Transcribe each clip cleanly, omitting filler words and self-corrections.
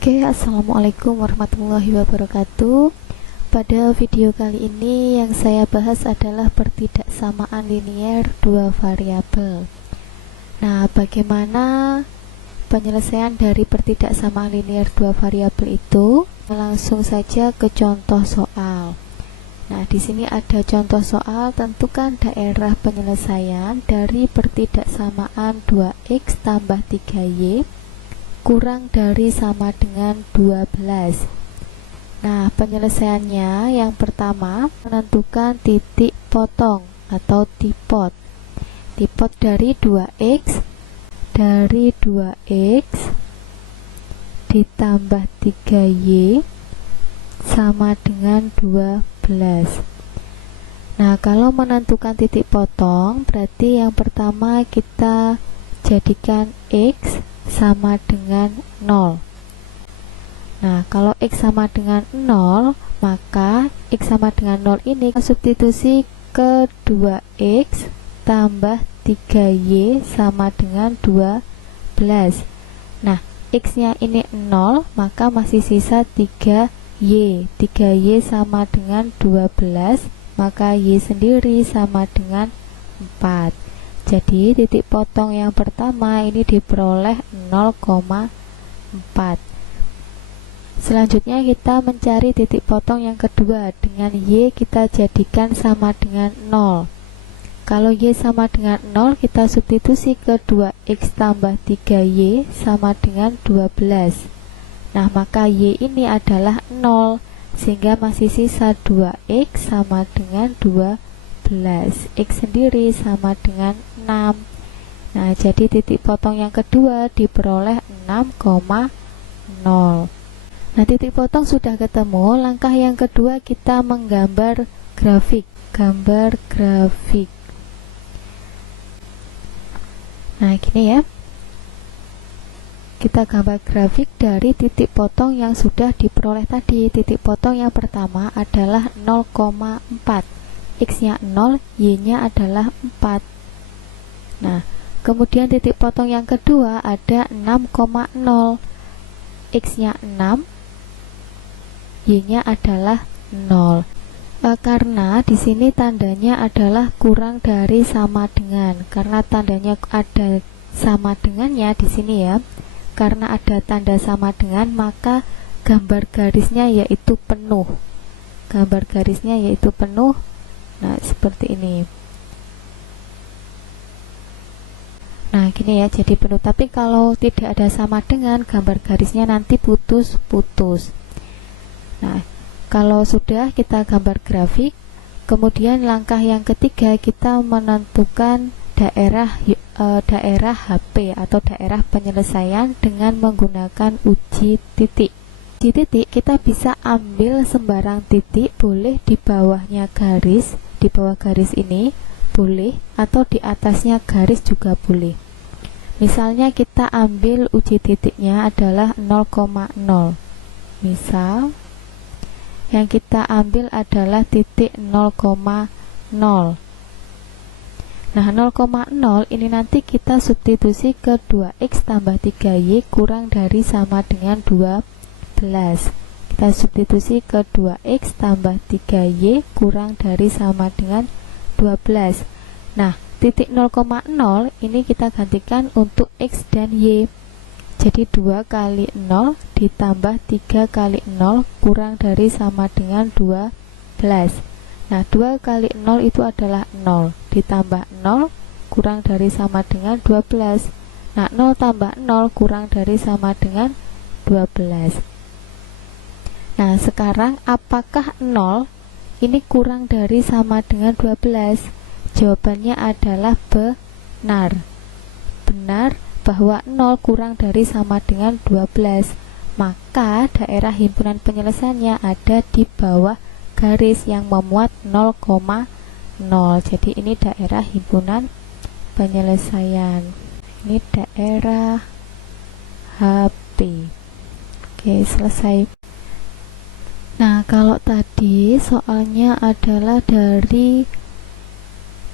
Oke, assalamualaikum warahmatullahi wabarakatuh. Pada video kali ini yang saya bahas adalah pertidaksamaan linier dua variabel. Nah, bagaimana penyelesaian dari pertidaksamaan linier dua variabel itu? Langsung saja ke contoh soal. Nah, di sini ada contoh soal, tentukan daerah penyelesaian dari pertidaksamaan 2x tambah 3y kurang dari sama dengan 12. Nah, penyelesaiannya yang pertama menentukan titik potong atau tipot. Tipot dari 2x ditambah 3y sama dengan 12. Nah, kalau menentukan titik potong berarti yang pertama kita jadikan x sama dengan 0. Nah, kalau x sama dengan 0, maka x sama dengan 0 ini substitusi ke 2x tambah 3y sama dengan 12. Nah, x-nya ini 0, maka masih sisa 3y. 3y sama dengan 12, maka y sendiri sama dengan 4. Jadi titik potong yang pertama ini diperoleh 0,4. Selanjutnya kita mencari titik potong yang kedua. Dengan y kita jadikan sama dengan 0. Kalau y sama dengan 0, kita substitusi ke 2x tambah 3y sama dengan 12. Nah, maka y ini adalah 0, sehingga masih sisa 2x sama dengan 12. X sendiri sama dengan 6. Nah, jadi titik potong yang kedua diperoleh 6,0. Nah, titik potong sudah ketemu. Langkah yang kedua kita menggambar grafik. Gambar grafik. Nah, gini ya. Kita gambar grafik dari titik potong yang sudah diperoleh tadi. Titik potong yang pertama adalah 0,4. X-nya 0, Y-nya adalah 4. Nah, kemudian titik potong yang kedua ada 6,0. X-nya 6, Y-nya adalah 0. Karena di sini tandanya adalah kurang dari sama dengan. Karena tandanya ada sama dengannya di sini ya. Karena ada tanda sama dengan, maka gambar garisnya yaitu penuh. Gambar garisnya yaitu penuh. Nah, seperti ini. Nah, gini ya, jadi penuh. Tapi kalau tidak ada sama dengan, gambar garisnya nanti putus-putus. Nah, kalau sudah kita gambar grafik, kemudian langkah yang ketiga kita menentukan daerah HP atau daerah penyelesaian dengan menggunakan uji titik. Uji titik kita bisa ambil sembarang titik, boleh di bawahnya garis, di bawah garis ini boleh, atau di atasnya garis juga boleh. Misalnya kita ambil uji titiknya adalah 0,0. Misal yang kita ambil adalah titik 0,0. Nah, 0,0 ini nanti kita substitusi ke 2x tambah 3y kurang dari sama dengan 12. Kita substitusi ke 2x tambah 3y kurang dari sama dengan 12. Nah, titik 0,0 ini kita gantikan untuk x dan y. Jadi 2 kali 0 ditambah 3 kali 0 kurang dari sama dengan 12. Nah, 2 kali 0 itu adalah 0, ditambah 0 kurang dari sama dengan 12. Nah, 0 tambah 0 kurang dari sama dengan 12. Nah, sekarang apakah 0 ini kurang dari sama dengan 12? Jawabannya adalah benar. Benar bahwa 0 kurang dari sama dengan 12. Maka daerah himpunan penyelesaiannya ada di bawah garis yang memuat 0,0. Jadi ini daerah himpunan penyelesaian. Ini daerah HP. Oke, selesai. Nah, kalau tadi soalnya adalah dari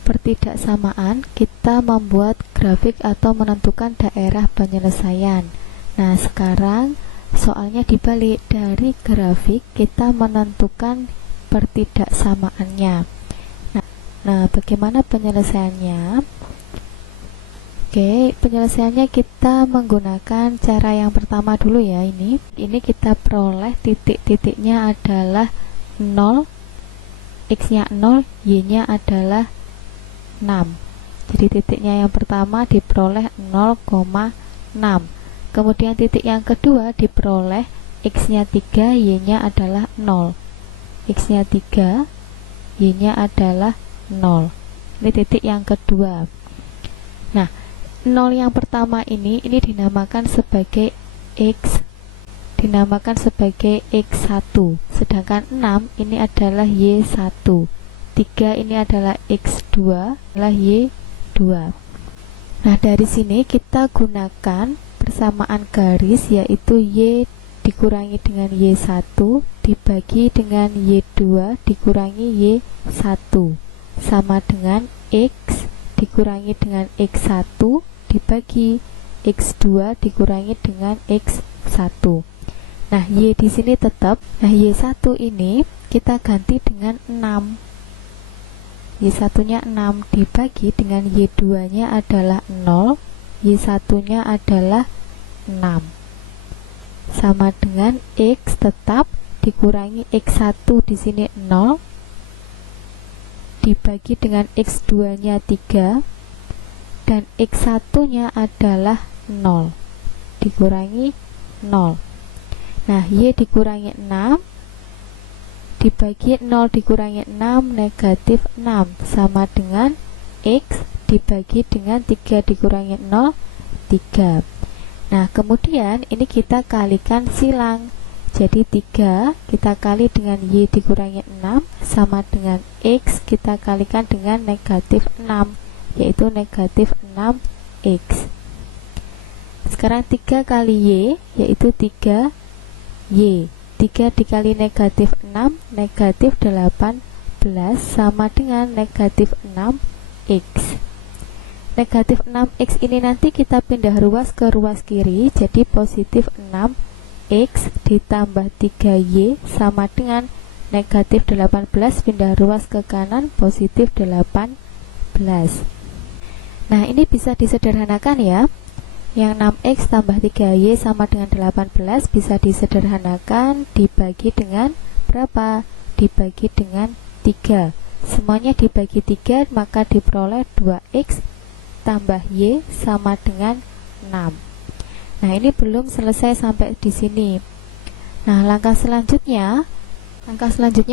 pertidaksamaan, kita membuat grafik atau menentukan daerah penyelesaian. Nah, sekarang Soalnya dibalik, dari grafik kita menentukan pertidaksamaannya. Nah, bagaimana penyelesaiannya? Oke, penyelesaiannya kita menggunakan cara yang pertama dulu ya. Ini kita peroleh titik-titiknya adalah 0, x-nya 0, y-nya adalah 6. Jadi titiknya yang pertama diperoleh 0,6. Kemudian titik yang kedua diperoleh x-nya 3, y-nya adalah 0. X-nya 3, y-nya adalah 0. Ini titik yang kedua. Nah, 0 yang pertama ini dinamakan sebagai x, x1. Sedangkan 6 ini adalah y1. 3 ini adalah x2, adalah y2. Nah, dari sini kita gunakan persamaan garis, yaitu y dikurangi dengan y1 dibagi dengan y2 dikurangi y1 sama dengan x dikurangi dengan x1 dibagi x2 dikurangi dengan x1. Nah, y di sini tetap. Nah, y1 ini kita ganti dengan 6. Y1-nya 6 dibagi dengan y2-nya adalah 0, y1-nya adalah 6. Sama dengan x tetap dikurangi x1 di sini 0 dibagi dengan x2-nya 3 dan x1-nya adalah 0 dikurangi 0. Nah, y dikurangi 6 dibagi 0 dikurangi 6 negatif 6 sama dengan x dibagi dengan 3 dikurangi 0 3. Nah, kemudian ini kita kalikan silang. Jadi 3 kita kali dengan y dikurangi 6 sama dengan x kita kalikan dengan negatif 6, yaitu negatif 6x. Sekarang 3 kali y yaitu 3y. 3 dikali negatif 6 negatif 18 sama dengan negatif 6x. Negatif 6x ini nanti kita pindah ruas ke ruas kiri, jadi positif 6x ditambah 3y sama dengan negatif 18 pindah ruas ke kanan positif 18. Nah, ini bisa disederhanakan ya. Yang 6x tambah 3y sama dengan 18 bisa disederhanakan dibagi dengan berapa? Dibagi dengan 3. Semuanya dibagi 3, maka diperoleh 2x tambah y sama dengan 6. Nah, ini belum selesai sampai di sini. Nah, langkah selanjutnya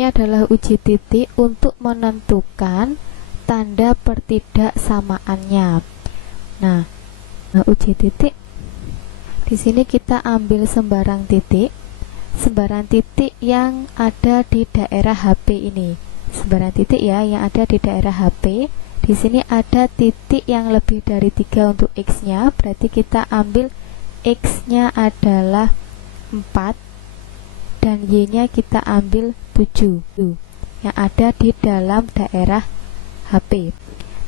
adalah uji titik untuk menentukan tanda pertidaksamaannya. Nah, uji titik di sini kita ambil sembarang titik yang ada di daerah HP ini. Sembarang titik ya yang ada di daerah HP. Di sini ada titik yang lebih dari 3 untuk x-nya, berarti kita ambil x-nya adalah 4 dan y-nya kita ambil 7 yang ada di dalam daerah HP.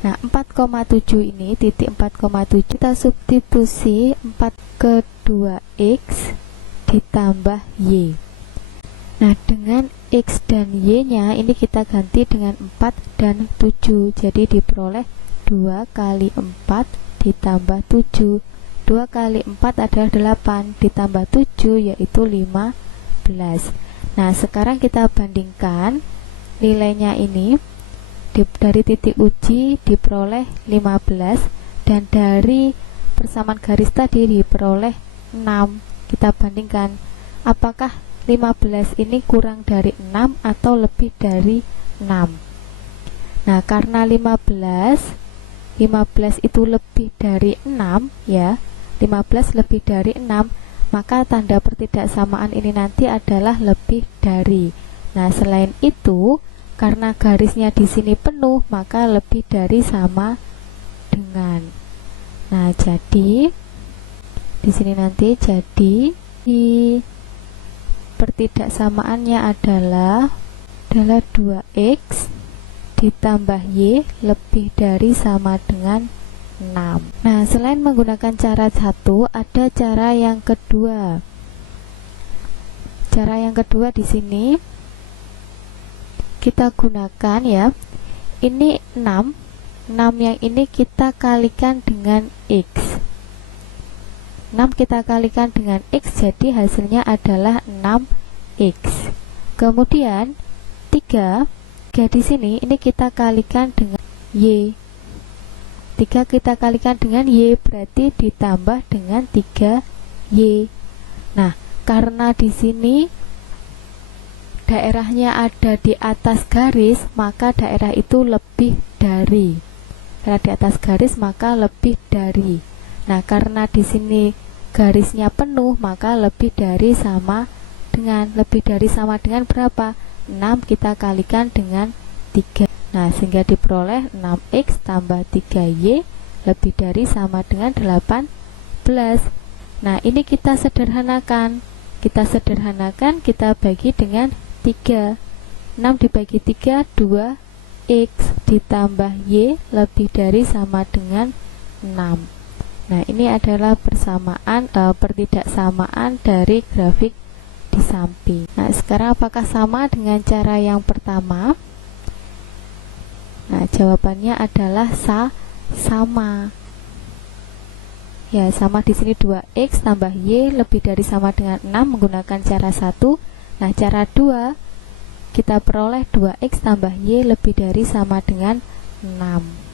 Nah, 4,7 ini, titik 4,7 kita substitusi 4 ke 2x ditambah y. Nah, dengan x dan y-nya ini kita ganti dengan 4 dan 7. Jadi diperoleh 2 kali 4 ditambah 7. 2 kali 4 adalah 8 ditambah 7 yaitu 15. Nah, sekarang kita bandingkan nilainya ini. Dari titik uji diperoleh 15 dan dari persamaan garis tadi diperoleh 6. Kita bandingkan apakah 15 ini kurang dari 6 atau lebih dari 6. Nah, karena 15 itu lebih dari 6 ya, 15 lebih dari 6, maka tanda pertidaksamaan ini nanti adalah lebih dari. Nah, selain itu karena garisnya di sini penuh, maka lebih dari sama dengan. Nah, jadi di sini nanti jadi di pertidaksamaannya adalah 2x ditambah y lebih dari sama dengan 6. Nah, selain menggunakan cara satu, ada cara yang kedua. cara yang kedua di sini kita gunakan ya. Ini 6 yang ini kita kalikan dengan X. 6 kita kalikan dengan X, jadi hasilnya adalah 6X. Kemudian 3 di sini ini kita kalikan dengan Y. 3 kita kalikan dengan Y berarti ditambah dengan 3Y. Nah, karena di sini daerahnya ada di atas garis, maka daerah itu lebih dari. Karena di atas garis maka lebih dari. Nah, karena di sini garisnya penuh, maka lebih dari sama dengan. Lebih dari sama dengan berapa? 6 kita kalikan dengan 3. Nah, sehingga diperoleh 6X tambah 3Y lebih dari sama dengan 18. Nah, ini kita sederhanakan. Kita bagi dengan 3. 6 dibagi 3, 2X ditambah Y lebih dari sama dengan 6. Nah, ini adalah persamaan pertidaksamaan dari grafik di samping. Nah, sekarang apakah sama dengan cara yang pertama? Nah, jawabannya adalah sama. Ya, sama di sini 2X tambah Y lebih dari sama dengan 6 menggunakan cara 1. Nah, cara 2 kita peroleh 2X tambah Y lebih dari sama dengan 6.